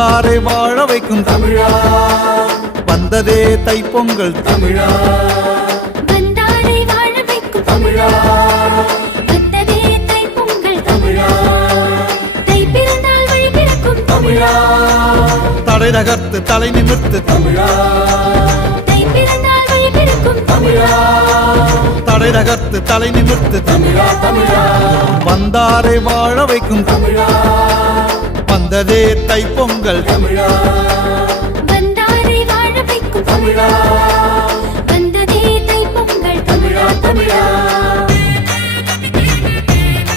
வந்தாரை வாழ வைக்கும் தமிழா, வந்ததே தைப்பொங்கல் தமிழா, வந்தாரை வாழ வைக்கும் தமிழா, வந்ததே தைப்பொங்கல் தமிழா, தை பிறந்தால் வழி பிறக்கும் தமிழா, தடை நகர்த்து தலை நிமிர்த்து தமிழா, தை பிறந்தால் வழி பிறக்கும் தமிழா, தடை நகர்த்து தலை நிமிர்த்து தமிழா, தமிழா, வந்தாரை வாழ வைக்கும் தமிழா, வந்ததே தைப்பொங்கல் தமிழா, வந்தாரை வாழ வைக்கும் தமிழா.